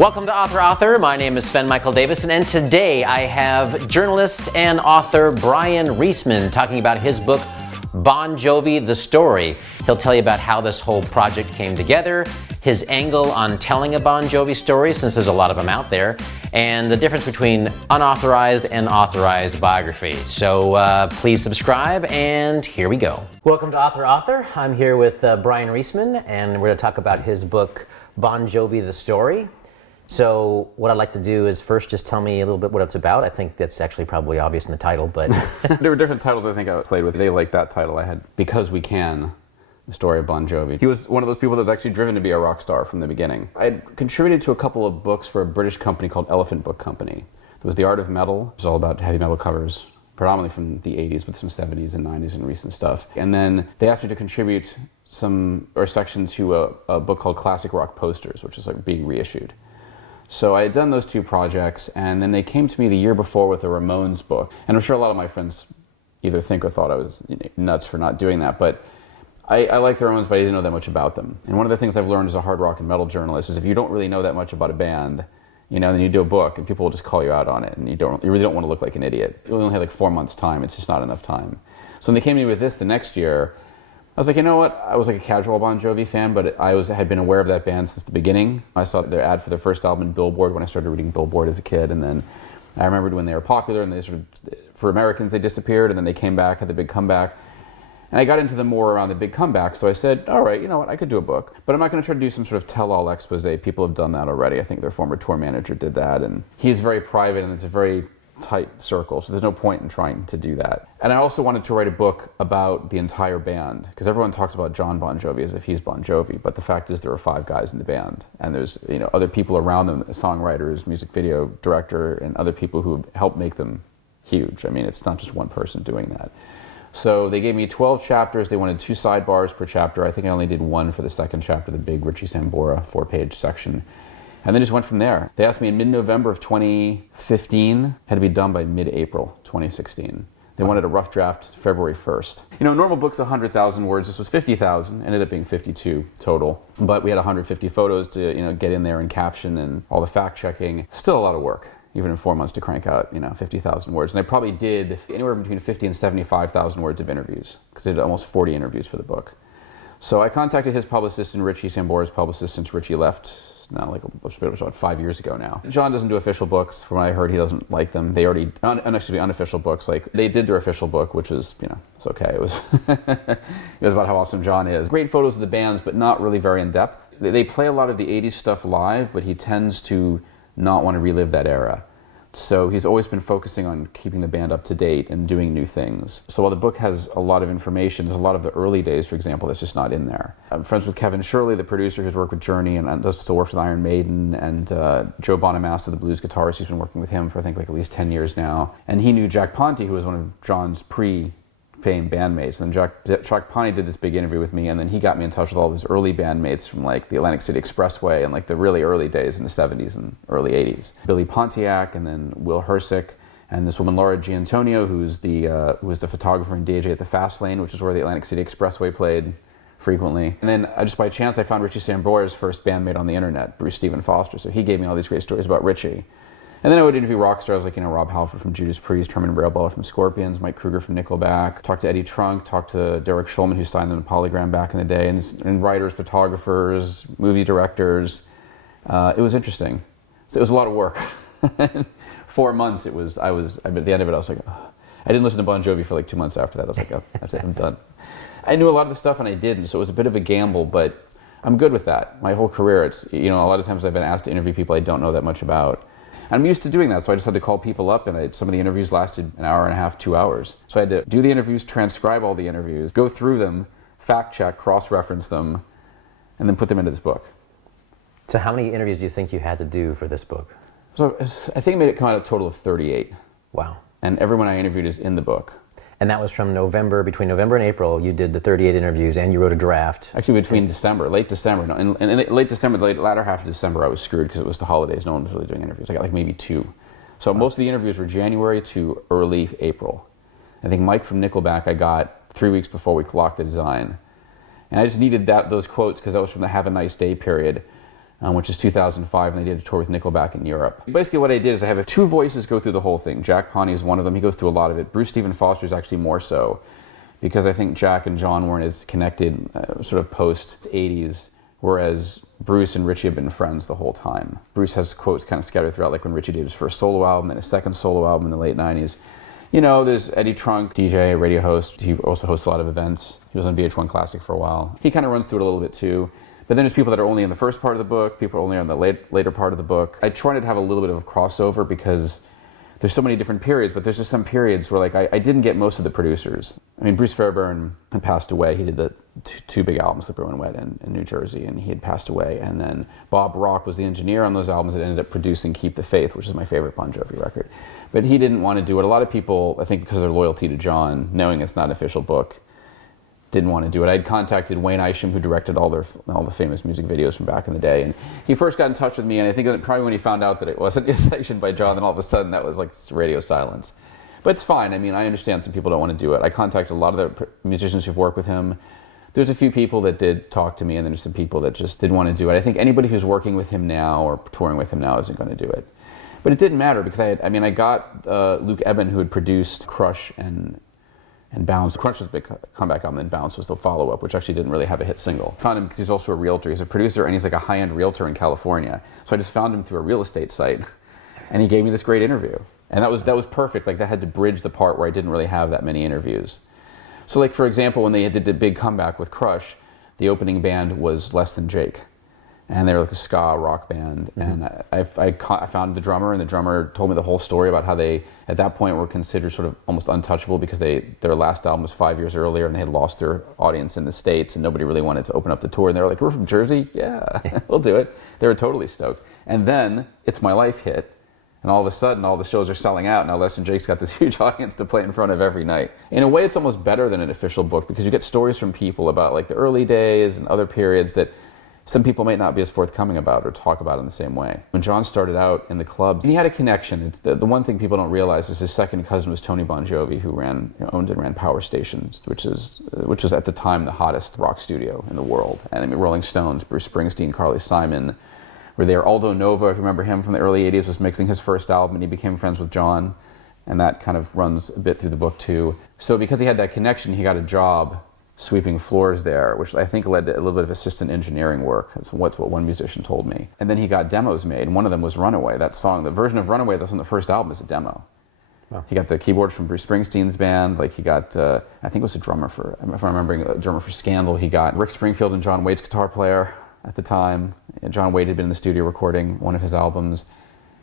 Welcome to Author. My name is Sven Davison, and today I have journalist and author Bryan Reesman talking about his book, Bon Jovi The Story. He'll tell you about how this whole project came together, his angle on telling a Bon Jovi story, since there's a lot of them out there, and the difference between unauthorized and authorized biography. So please subscribe, and here we go. Welcome to Author. I'm here with Bryan Reesman, and we're going to talk about his book, Bon Jovi The Story. So what I'd like to do is first just tell me a little bit what it's about. I think that's actually probably obvious in the title, but... There were different titles I think I played with. They liked that title I had, Because We Can, the story of Bon Jovi. He was one of those people that was actually driven to be a rock star from the beginning. I had contributed to a couple of books for a British company called Elephant Book Company. There was The Art of Metal, which was all about heavy metal covers, predominantly from the 80s, with some 70s and 90s and recent stuff. And then they asked me to contribute a section to a book called Classic Rock Posters, which is like being reissued. So I had done those two projects, and then they came to me the year before with a Ramones book. And I'm sure a lot of my friends either think or thought I was nuts for not doing that, but I like the Ramones, but I didn't know that much about them. And one of the things I've learned as a hard rock and metal journalist is if you don't really know that much about a band, then you do a book and people will just call you out on it, and you really don't want to look like an idiot. You only have like 4 months' time, it's just not enough time. So when they came to me with this the next year, I was like, you know what? I was like a casual Bon Jovi fan, but I had been aware of that band since the beginning. I saw their ad for their first album in Billboard when I started reading Billboard as a kid, and then I remembered when they were popular, and they for Americans, they disappeared, and then they came back, had the big comeback. And I got into them more around the big comeback, so I said, all right, you know what? I could do a book, but I'm not going to try to do some sort of tell-all expose. People have done that already. I think their former tour manager did that, and he's very private, and it's a very tight circle, so there's no point in trying to do that. And I also wanted to write a book about the entire band, because everyone talks about John Bon Jovi as if he's Bon Jovi, but the fact is there were 5 guys in the band, and there's other people around them, songwriters, music video director, and other people who helped make them huge. I mean, it's not just one person doing that. So they gave me 12 chapters. They wanted 2 sidebars per chapter. I think I only did 1 for the second chapter, the big Richie Sambora 4-page section. And then just went from there. They asked me in mid-November of 2015, had to be done by mid-April 2016. They wanted a rough draft February 1st. Normal book's 100,000 words. This was 50,000, ended up being 52 total. But we had 150 photos to get in there and caption and all the fact-checking. Still a lot of work, even in 4 months to crank out 50,000 words. And I probably did anywhere between 50 and 75,000 words of interviews, because I did almost 40 interviews for the book. So I contacted his publicist and Richie Sambora's publicist since Richie left now, about 5 years ago now. John doesn't do official books. From what I heard, he doesn't like them. They already, unofficial books. Like, they did their official book, which was, it's okay. It was, it was about how awesome John is. Great photos of the bands, but not really very in depth. They play a lot of the 80s stuff live, but he tends to not want to relive that era. So he's always been focusing on keeping the band up to date and doing new things. So while the book has a lot of information, there's a lot of the early days, for example, that's just not in there. I'm friends with Kevin Shirley, the producer who's worked with Journey and does still works with Iron Maiden, and Joe Bonamassa, the blues guitarist, who's been working with him for I think like at least 10 years now. And he knew Jack Ponte, who was one of John's pre-fame bandmates. And Jack Ponte did this big interview with me, and then he got me in touch with all of his early bandmates from like the Atlantic City Expressway and like the really early days in the 70s and early 80s. Billy Pontiac, and then Will Hersick, and this woman Laura Giantonio, who was the photographer and DJ at the Fast Lane, which is where the Atlantic City Expressway played frequently. And then just by chance I found Richie Sambora's first bandmate on the internet, Bruce Stephen Foster, so he gave me all these great stories about Richie. And then I would interview rock stars like, Rob Halford from Judas Priest, Herman Railball from Scorpions, Mike Kruger from Nickelback, talked to Eddie Trunk, talked to Derek Schulman, who signed them to Polygram back in the day, and writers, photographers, movie directors. It was interesting. So it was a lot of work. 4 months, at the end of it, I was like, oh. I didn't listen to Bon Jovi for like 2 months after that. I was like, oh, that's it, I'm done. I knew a lot of the stuff and I didn't, so it was a bit of a gamble, but I'm good with that. My whole career, it's, a lot of times I've been asked to interview people I don't know that much about. I'm used to doing that, so I just had to call people up, and some of the interviews lasted an hour and a half, 2 hours. So I had to do the interviews, transcribe all the interviews, go through them, fact check, cross-reference them, and then put them into this book. So how many interviews do you think you had to do for this book? So I think it made it come out a total of 38. Wow. And everyone I interviewed is in the book. And that was from between November and April, you did the 38 interviews and you wrote a draft. Actually, between late December. No, in late December, the latter half of December, I was screwed because it was the holidays. No one was really doing interviews. I got like maybe 2. So most of the interviews were January to early April. I think Mike from Nickelback I got 3 weeks before we locked the design. And I just needed those quotes because that was from the Have a Nice Day period. which is 2005, and they did a tour with Nickelback in Europe. Basically what I did is I have two voices go through the whole thing. Jack Ponti is one of them. He goes through a lot of it. Bruce Stephen Foster is actually more so, because I think Jack and John weren't as connected sort of post-'80s, whereas Bruce and Richie have been friends the whole time. Bruce has quotes kind of scattered throughout, like when Richie did his first solo album, then his second solo album in the late 90s. You know, there's Eddie Trunk, DJ, radio host. He also hosts a lot of events. He was on VH1 Classic for a while. He kind of runs through it a little bit too. But then there's people that are only in the first part of the book, people are only on the later part of the book. I tried to have a little bit of a crossover because there's so many different periods, but there's just some periods where like I didn't get most of the producers. I mean, Bruce Fairbairn had passed away. He did the two big albums, Slippery When Wet in New Jersey, and he had passed away. And then Bob Rock was the engineer on those albums that ended up producing Keep the Faith, which is my favorite Bon Jovi record. But he didn't want to do it. A lot of people, I think because of their loyalty to John, knowing it's not an official book, didn't want to do it. I'd contacted Wayne Isham, who directed all the famous music videos from back in the day, and he first got in touch with me, and I think probably when he found out that it wasn't sanctioned by John, then all of a sudden that was like radio silence. But it's fine. I mean, I understand some people don't want to do it. I contacted a lot of the musicians who've worked with him. There's a few people that did talk to me, and then there's some people that just didn't want to do it. I think anybody who's working with him now or touring with him now isn't going to do it. But it didn't matter because I got Luke Ebbin, who had produced Crush and Bounce. Crush was a big comeback album, and Bounce was the follow-up, which actually didn't really have a hit single. Found him because he's also a realtor. He's a producer, and he's like a high-end realtor in California. So I just found him through a real estate site, and he gave me this great interview. And that was perfect. Like, that had to bridge the part where I didn't really have that many interviews. So, like, for example, when they did the big comeback with Crush, the opening band was Less Than Jake. And they were like a ska rock band. Mm-hmm. And I found the drummer, and the drummer told me the whole story about how they, at that point, were considered sort of almost untouchable because their last album was 5 years earlier, and they had lost their audience in the States, and nobody really wanted to open up the tour. And they were like, "We're from Jersey? Yeah, we'll do it." They were totally stoked. And then It's My Life hit, and all of a sudden, all the shows are selling out. Now Less Than Jake's got this huge audience to play in front of every night. In a way, it's almost better than an official book because you get stories from people about like the early days and other periods that some people might not be as forthcoming about or talk about in the same way. When John started out in the clubs, he had a connection. It's the one thing people don't realize is his second cousin was Tony Bon Jovi, who owned and ran Power Stations, which was at the time the hottest rock studio in the world. And I mean, Rolling Stones, Bruce Springsteen, Carly Simon were there. Aldo Nova, if you remember him from the early 80s, was mixing his first album, and he became friends with John. And that kind of runs a bit through the book too. So because he had that connection, he got a job sweeping floors there, which I think led to a little bit of assistant engineering work. That's what one musician told me. And then he got demos made, and one of them was Runaway. That song, the version of Runaway that's on the first album, is a demo. Wow. He got the keyboards from Bruce Springsteen's band. Like he got, I think it was a drummer for, if I'm remembering, a drummer for Scandal. He got Rick Springfield and John Waite's guitar player at the time. John Waite had been in the studio recording one of his albums.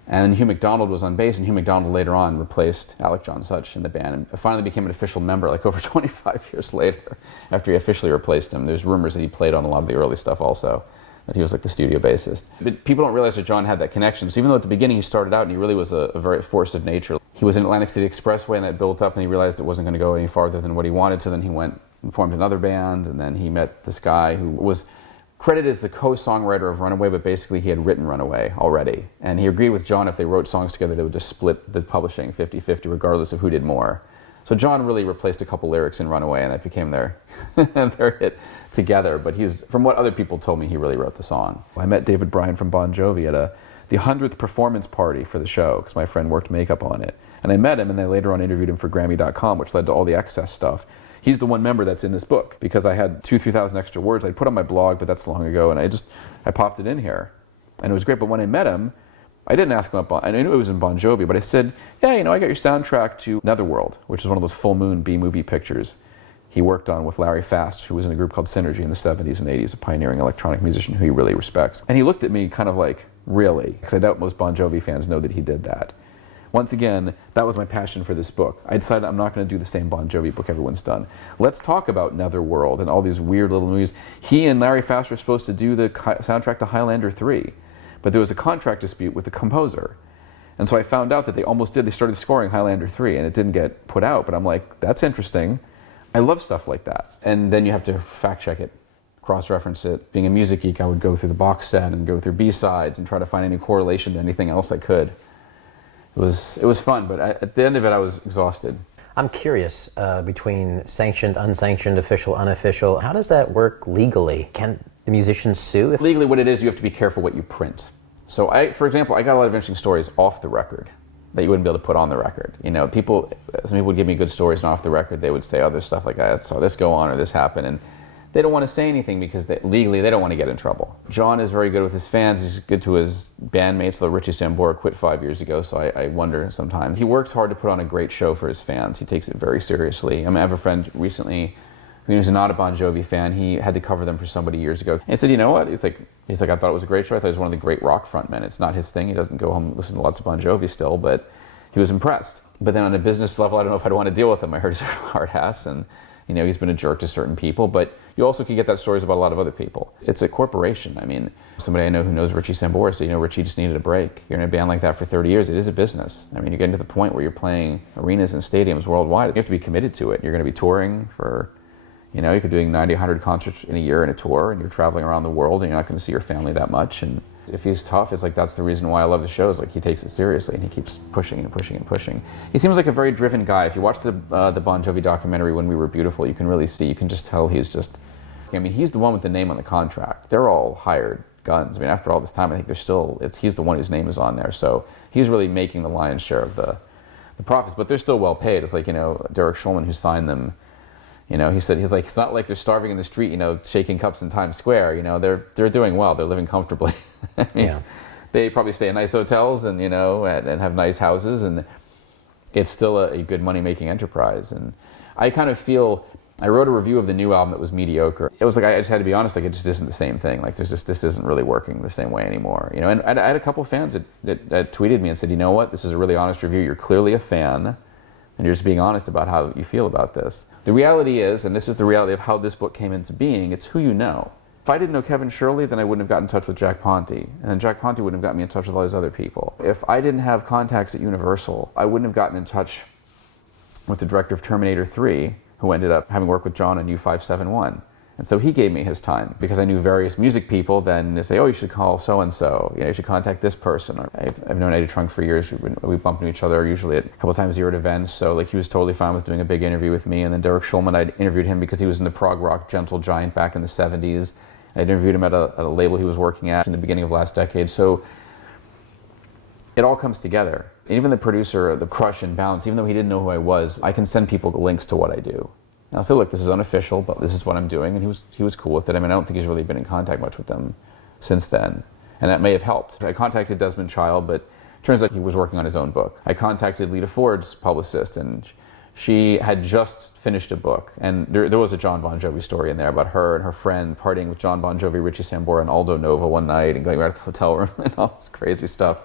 And Hugh McDonald was on bass, and Hugh McDonald later on replaced Alec John Such in the band and finally became an official member like over 25 years later after he officially replaced him. There's rumors that he played on a lot of the early stuff also, that he was like the studio bassist. But people don't realize that John had that connection. So even though at the beginning he started out and he really was a very force of nature, he was in Atlantic City Expressway and that built up and he realized it wasn't going to go any farther than what he wanted. So then he went and formed another band, and then he met this guy who was credited as the co-songwriter of Runaway, but basically he had written Runaway already. And he agreed with John if they wrote songs together, they would just split the publishing 50-50 regardless of who did more. So John really replaced a couple lyrics in Runaway, and that became their hit together. But from what other people told me, he really wrote the song. I met David Bryan from Bon Jovi at the 100th performance party for the show, because my friend worked makeup on it. And I met him, and they later on interviewed him for Grammy.com, which led to all the excess stuff. He's the one member that's in this book because I had 2,000-3,000 extra words I'd put on my blog, but that's long ago, and I popped it in here. And it was great, but when I met him, I didn't ask him about I knew it was in Bon Jovi, but I said, yeah, I got your soundtrack to Netherworld, which is one of those full moon B-movie pictures he worked on with Larry Fast, who was in a group called Synergy in the 70s and 80s, a pioneering electronic musician who he really respects. And he looked at me kind of like, really? Because I doubt most Bon Jovi fans know that he did that. Once again, that was my passion for this book. I decided I'm not going to do the same Bon Jovi book everyone's done. Let's talk about Netherworld and all these weird little movies. He and Larry Fast were supposed to do the soundtrack to Highlander 3, but there was a contract dispute with the composer. And so I found out that they almost did. They started scoring Highlander 3, and it didn't get put out, but I'm like, that's interesting. I love stuff like that. And then you have to fact-check it, cross-reference it. Being a music geek, I would go through the box set and go through B-sides and try to find any correlation to anything else I could. It was fun, but at the end of it, I was exhausted. I'm curious, between sanctioned, unsanctioned, official, unofficial, how does that work legally? Can the musicians sue? Legally, what it is, you have to be careful what you print. So for example, I got a lot of interesting stories off the record that you wouldn't be able to put on the record. You know, some people would give me good stories, and off the record they would say other stuff like, I saw this go on or this happen, and they don't want to say anything because legally they don't want to get in trouble. John is very good with his fans. He's good to his bandmates, though Richie Sambora quit 5 years ago, so I wonder sometimes. He works hard to put on a great show for his fans. He takes it very seriously. I mean, I have a friend recently who was not a Bon Jovi fan. He had to cover them for somebody years ago. And he said, you know what? He's like, I thought it was a great show. I thought he was one of the great rock frontmen. It's not his thing. He doesn't go home and listen to lots of Bon Jovi still, but he was impressed. But then on a business level, I don't know if I'd want to deal with him. I heard he's a hard ass, and you know, he's been a jerk to certain people, but you also can get that stories about a lot of other people. It's a corporation. I mean, somebody I know who knows Richie Sambora said, you know, Richie just needed a break. You're in a band like that for 30 years. It is a business. I mean, you're getting to the point where you're playing arenas and stadiums worldwide. You have to be committed to it. You're going to be touring for, you know, you could be doing 90, 100 concerts in a year in a tour, and you're traveling around the world, and you're not going to see your family that much. And if he's tough, it's like, that's the reason why I love the shows. Like, he takes it seriously, and he keeps pushing and pushing and pushing. He seems like a very driven guy. If you watch the Bon Jovi documentary, When We Were Beautiful, you can really see, you can just tell he's just, I mean, he's the one with the name on the contract. They're all hired guns. I mean, after all this time, I think he's the one whose name is on there. So he's really making the lion's share of the profits, but they're still well paid. It's like, you know, Derek Schulman, who signed them, you know, he said, he's like, it's not like they're starving in the street, you know, shaking cups in Times Square. You know, they're doing well. They're living comfortably. I mean, yeah. They probably stay in nice hotels and, you know, and have nice houses, and it's still a good money-making enterprise. And I kind of feel, I wrote a review of the new album that was mediocre. It was like, I just had to be honest, like, it just isn't the same thing. Like, this isn't really working the same way anymore. You know, and I had a couple of fans that tweeted me and said, you know what, this is a really honest review. You're clearly a fan, and you're just being honest about how you feel about this. The reality is, and this is the reality of how this book came into being, it's who you know. If I didn't know Kevin Shirley, then I wouldn't have gotten in touch with Jack Ponte, and then Jack Ponte wouldn't have gotten me in touch with all these other people. If I didn't have contacts at Universal, I wouldn't have gotten in touch with the director of Terminator 3, who ended up having worked with John on U571. And so he gave me his time, because I knew various music people. Then they say, oh, you should call so-and-so, you know, you should contact this person. Or I've known Eddie Trunk for years. We bump into each other usually a couple of times a year at events, so like, he was totally fine with doing a big interview with me. And then Derek Schulman, I'd interviewed him because he was in the prog rock Gentle Giant back in the 70s. I'd interviewed him at a label he was working at in the beginning of last decade. So it all comes together. Even the producer of the Crush and Bounce, even though he didn't know who I was, I can send people links to what I do. And I'll say, look, this is unofficial, but this is what I'm doing. And he was cool with it. I mean, I don't think he's really been in contact much with them since then. And that may have helped. I contacted Desmond Child, but it turns out he was working on his own book. I contacted Lita Ford's publicist, and she had just finished a book. And there was a John Bon Jovi story in there about her and her friend partying with John Bon Jovi, Richie Sambora, and Aldo Nova one night, and going right to the hotel room and all this crazy stuff.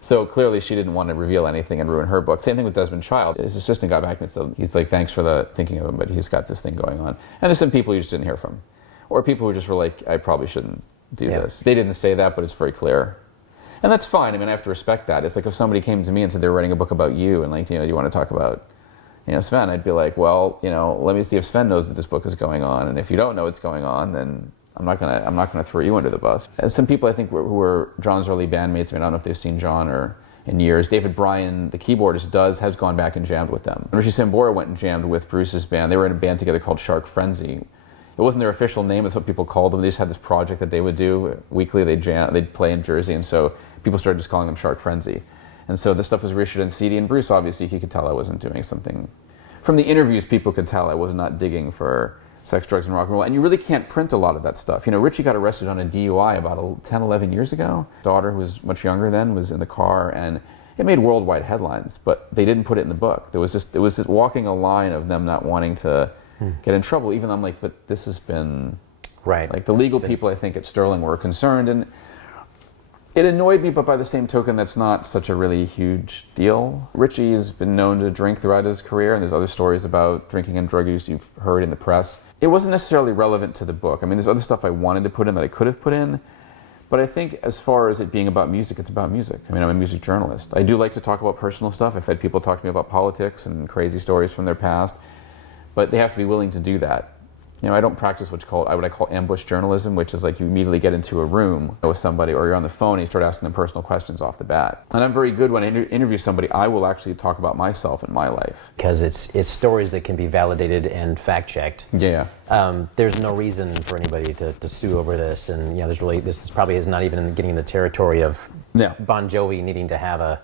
So clearly she didn't want to reveal anything and ruin her book. Same thing with Desmond Child. His assistant got back and said, he's like, thanks for the thinking of him, but he's got this thing going on. And there's some people you just didn't hear from. Or people who just were like, I probably shouldn't do this. They didn't say that, but it's very clear. And that's fine. I mean, I have to respect that. It's like if somebody came to me and said they were writing a book about you, and like, you know, you want to talk about, you know, Sven, I'd be like, well, you know, let me see if Sven knows that this book is going on. And if you don't know what's going on, then I'm not gonna throw you under the bus. Some people I think who were John's early bandmates, I mean, I don't know if they've seen John or in years. David Bryan, the keyboardist, has gone back and jammed with them. Richie Sambora went and jammed with Bruce's band. They were in a band together called Shark Frenzy. It wasn't their official name, it's what people called them. They just had this project that they would do weekly. They'd play in Jersey, and so people started just calling them Shark Frenzy. And so this stuff was reissued on CD, and Bruce, obviously, he could tell I wasn't doing something. From the interviews, people could tell I was not digging for sex, drugs, and rock and roll. And you really can't print a lot of that stuff. You know, Richie got arrested on a DUI about 10, 11 years ago. His daughter, who was much younger then, was in the car, and it made worldwide headlines, but they didn't put it in the book. It was just walking a line of them not wanting to get in trouble, even though I'm like, but this has been... Right. Like, the legal people, I think, at Sterling were concerned, and it annoyed me, but by the same token, that's not such a really huge deal. Richie has been known to drink throughout his career, and there's other stories about drinking and drug use you've heard in the press. It wasn't necessarily relevant to the book. I mean, there's other stuff I wanted to put in that I could have put in, but I think as far as it being about music, it's about music. I mean, I'm a music journalist. I do like to talk about personal stuff. I've had people talk to me about politics and crazy stories from their past, but they have to be willing to do that. I don't practice what I call ambush journalism, which is like you immediately get into a room with somebody or you're on the phone and you start asking them personal questions off the bat. And I'm very good when I interview somebody, I will actually talk about myself and my life. Because it's stories that can be validated and fact-checked. Yeah. There's no reason for anybody to sue over this, and this is probably not even getting in the territory of Bon Jovi needing to have a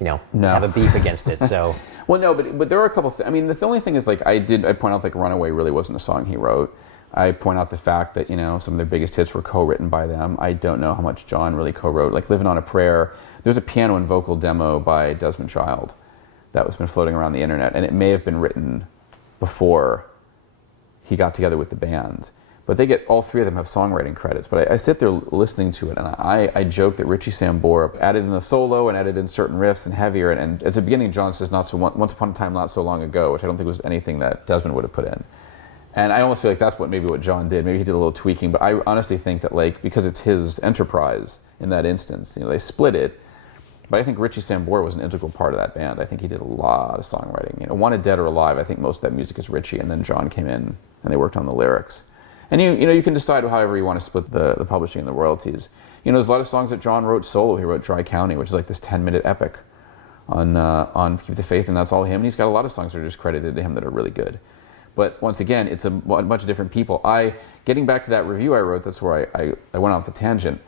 have a beef against it. So well, no, but there are a couple. The only thing is, like, I point out, like, "Runaway" really wasn't a song he wrote. I point out the fact that some of their biggest hits were co-written by them. I don't know how much John really co-wrote. Like "Living on a Prayer," there's a piano and vocal demo by Desmond Child that was been floating around the internet, and it may have been written before he got together with the band. But all three of them have songwriting credits. But I sit there listening to it, and I joke that Richie Sambora added in the solo and added in certain riffs and heavier. And at the beginning, John says, "Once upon a time, not so long ago," which I don't think was anything that Desmond would have put in. And I almost feel like that's what John did. Maybe he did a little tweaking. But I honestly think that, like, because it's his enterprise in that instance, they split it. But I think Richie Sambora was an integral part of that band. I think he did a lot of songwriting. Wanted Dead or Alive, I think most of that music is Richie, and then John came in and they worked on the lyrics. And you can decide however you want to split the publishing and the royalties. There's a lot of songs that John wrote solo. He wrote Dry County, which is like this 10-minute epic on Keep the Faith, and that's all him. And he's got a lot of songs that are just credited to him that are really good. But once again, it's a bunch of different people. Getting back to that review I wrote, that's where I went off the tangent.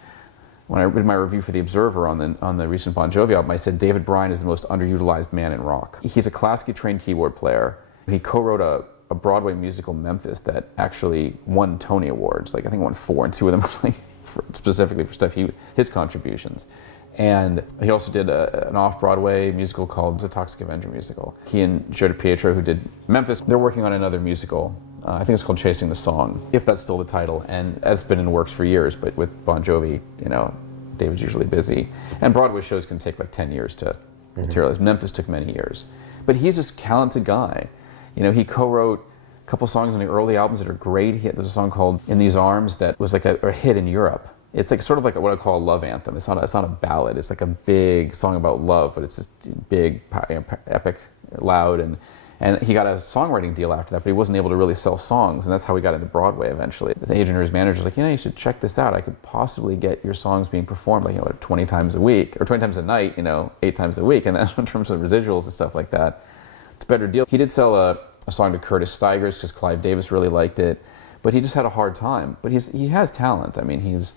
When I read my review for The Observer on the recent Bon Jovi album, I said David Bryan is the most underutilized man in rock. He's a classically trained keyboard player. He co-wrote a Broadway musical, Memphis, that actually won Tony Awards. Like, I think won 4, and 2 of them were specifically for stuff his contributions. And he also did an off-Broadway musical called The Toxic Avenger musical. He and Joe DiPietro, who did Memphis, they're working on another musical. I think it's called Chasing the Song, if that's still the title. And that's been in the works for years, but with Bon Jovi, David's usually busy. And Broadway shows can take like 10 years to materialize. Memphis took many years. But he's this talented guy. He co-wrote a couple songs on the early albums that are great. There's a song called In These Arms that was like a hit in Europe. It's like sort of like what I call a love anthem. It's not a ballad. It's like a big song about love, but it's just big, epic, loud, and he got a songwriting deal after that, but he wasn't able to really sell songs, and that's how he got into Broadway eventually. His agent or his manager was like, you should check this out. I could possibly get your songs being performed 20 times a week, or 20 times a night, 8 times a week, and then in terms of residuals and stuff like that, it's a better deal. He did sell a song to Curtis Stigers because Clive Davis really liked it, but he just had a hard time. But he has talent. He's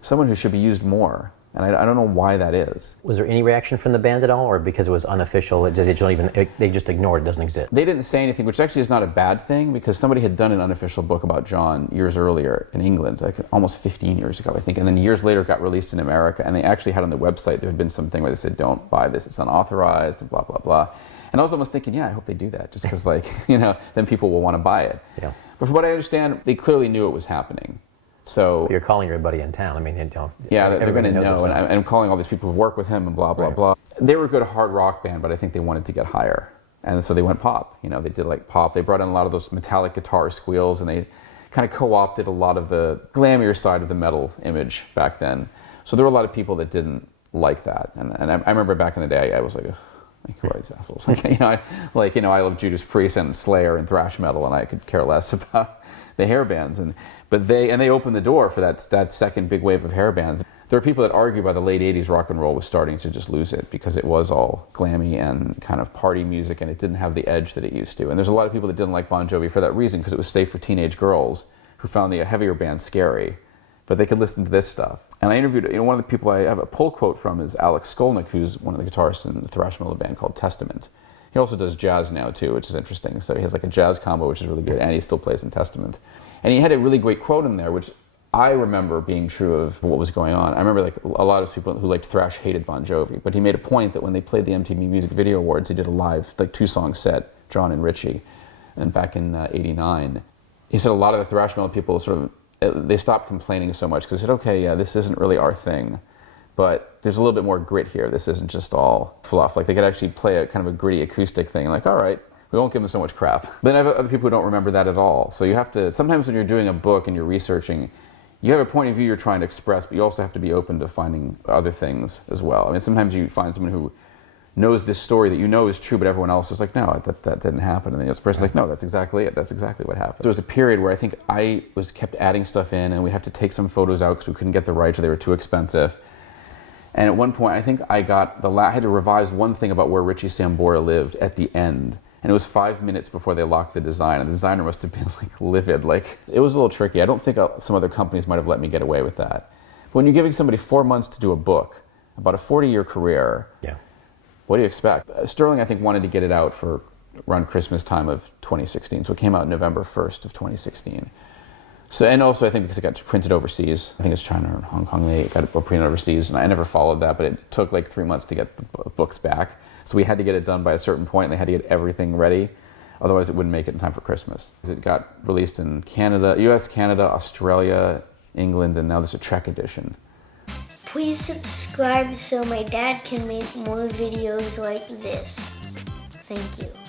someone who should be used more, and I don't know why that is. Was there any reaction from the band at all, or because it was unofficial, they just ignored it, doesn't exist? They didn't say anything, which actually is not a bad thing, because somebody had done an unofficial book about John years earlier in England, like almost 15 years ago, I think, and then years later it got released in America, and they actually had on the website, there had been something where they said, don't buy this, it's unauthorized, and blah, blah, blah. And I was almost thinking, I hope they do that, just because, then people will want to buy it. Yeah. But from what I understand, they clearly knew it was happening. So you're calling your buddy in town. They don't. Yeah, they're going to know. And I'm calling all these people who work with him and blah, blah, blah. They were a good hard rock band, but I think they wanted to get higher. And so they went pop. They did like pop. They brought in a lot of those metallic guitar squeals, and they kind of co-opted a lot of the glamier side of the metal image back then. So there were a lot of people that didn't like that. And I remember back in the day, I was like, who are these assholes? I love Judas Priest and Slayer and thrash metal, and I could care less about the hair bands. But they opened the door for that second big wave of hair bands. There are people that argue by the late 80s rock and roll was starting to just lose it because it was all glammy and kind of party music, and it didn't have the edge that it used to. And there's a lot of people that didn't like Bon Jovi for that reason, because it was safe for teenage girls who found the heavier bands scary, but they could listen to this stuff. And I interviewed, one of the people I have a pull quote from is Alex Skolnick, who's one of the guitarists in the thrash metal band called Testament. He also does jazz now too, which is interesting. So he has like a jazz combo, which is really good, and he still plays in Testament. And he had a really great quote in there, which I remember being true of what was going on. I remember like a lot of people who liked thrash hated Bon Jovi, but he made a point that when they played the MTV Music Video Awards, he did a live, like 2-song set, John and Richie, and back in '89. He said a lot of the thrash metal people they stopped complaining so much because they said, okay, yeah, this isn't really our thing, but there's a little bit more grit here. This isn't just all fluff. Like they could actually play a kind of a gritty acoustic thing, like, all right, we won't give them so much crap. But then I have other people who don't remember that at all. So you have to, sometimes when you're doing a book and you're researching, you have a point of view you're trying to express, but you also have to be open to finding other things as well. Sometimes you find someone who knows this story that you know is true, but everyone else is like, no, that didn't happen. And then the person's like, no, that's exactly it. That's exactly what happened. So there was a period where I think I kept adding stuff in, and we'd have to take some photos out because we couldn't get the rights or they were too expensive. And at one point, I think I had to revise one thing about where Richie Sambora lived at the end. And it was 5 minutes before they locked the design. And the designer must have been like livid. Like, it was a little tricky. I don't think some other companies might have let me get away with that. But when you're giving somebody 4 months to do a book about a 40-year career, yeah. What do you expect? Sterling, I think, wanted to get it out for around Christmas time of 2016. So it came out November 1st of 2016. So, and also I think because it got printed overseas, I think it's China or Hong Kong, they got it printed overseas, and I never followed that, but it took like 3 months to get the books back. So we had to get it done by a certain point, and they had to get everything ready. Otherwise it wouldn't make it in time for Christmas. It got released in Canada, US, Canada, Australia, England, and now there's a Trek edition. Please subscribe so my dad can make more videos like this. Thank you.